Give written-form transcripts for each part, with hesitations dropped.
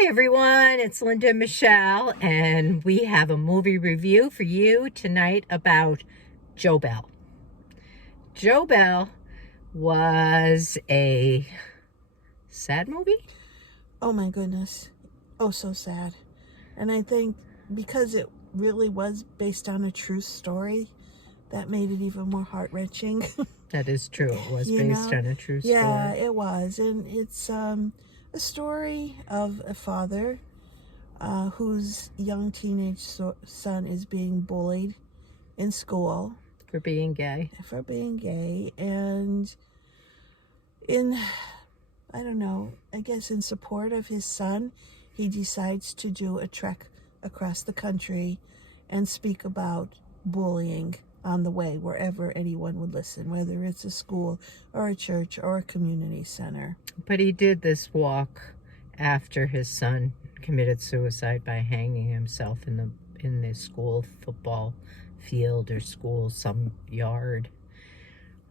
Hi everyone, it's Linda Michelle, and we have a movie review for you tonight about Joe Bell. Joe Bell was a sad movie. Oh my goodness. Oh, so sad. And I think because it really was based on a true story, that made it even more heart-wrenching. That is true. It was You based know? on a true Yeah, story. it was. And it's a story of a father whose young teenage son is being bullied in school For being gay. for being gay. And in, I don't know, I guess in support of his son, he decides to do a trek across the country and speak about bullying on the way, wherever anyone would listen, whether it's a school or a church or a community center. But he did this walk after his son committed suicide by hanging himself in the school football field or some yard.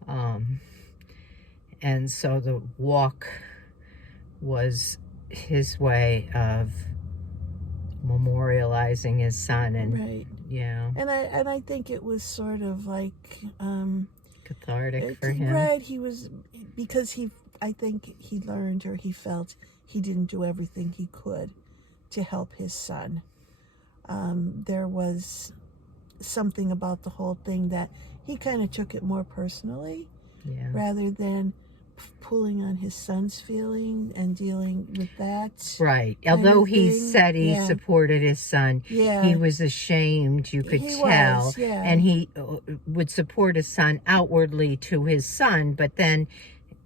And so the walk was his way of memorializing his son, and Right. yeah, And I think it was sort of like cathartic for him. Right, he was, because I think he learned, or he felt he didn't do everything he could to help his son. There was something about the whole thing that he kind of took it more personally, Yeah. rather than pulling on his son's feeling and dealing with that. Right. Although he said he supported his son, he was ashamed, you could tell. And he would support his son outwardly to his son, but then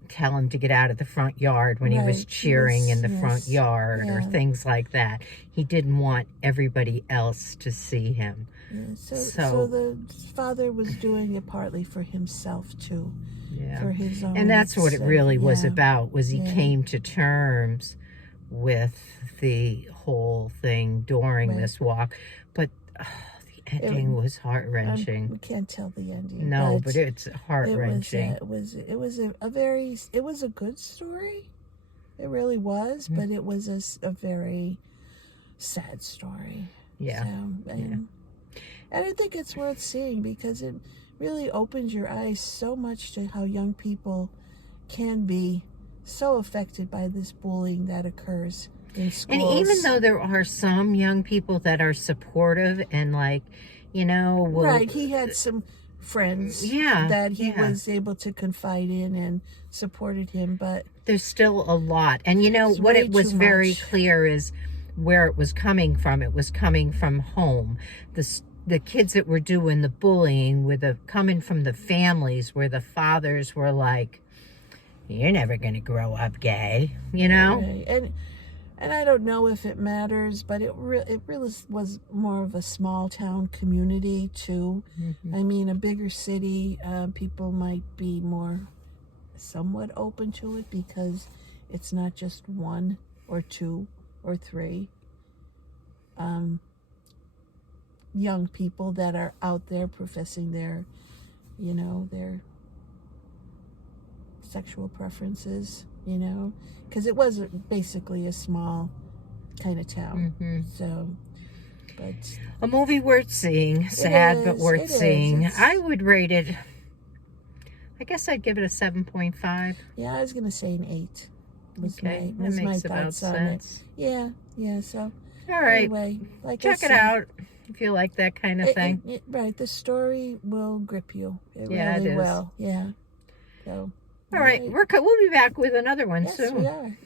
tell him to get out of the front yard when he was cheering in the front yard or things like that. He didn't want everybody else to see him. So the father was doing it partly for himself too. Yeah. For his own. And that's what it really was about, was he came to terms with the whole thing during this walk. But the ending was heart-wrenching. We can't tell the ending. No, but it's heart-wrenching. It was a good story. It really was, but it was a very sad story. Yeah. And I think it's worth seeing because it really opens your eyes so much to how young people can be so affected by this bullying that occurs in schools. And even though there are some young people that are supportive and right, he had some friends that he was able to confide in and supported him, but there's still a lot. And what it was very clear is where it was coming from. It was coming from home. The kids that were doing the bullying were coming from the families where the fathers were like, "You're never going to grow up gay," Right. And I don't know if it matters, but it really was more of a small town community too. Mm-hmm. I mean, a bigger city, people might be more somewhat open to it because it's not just one or two or three young people that are out there professing their sexual preferences, because it was basically a small kind of town. So, but a movie worth seeing. Sad, but worth seeing. I would rate it, I guess I'd give it a 7.5. Yeah, I was going to say an 8. Okay, that makes about sense. Yeah, so. All right. Anyway, check it out if you like that kind of thing. Right, the story will grip you. It it really is. will. Yeah. So. All right, we'll be back with another one yes, soon. we are.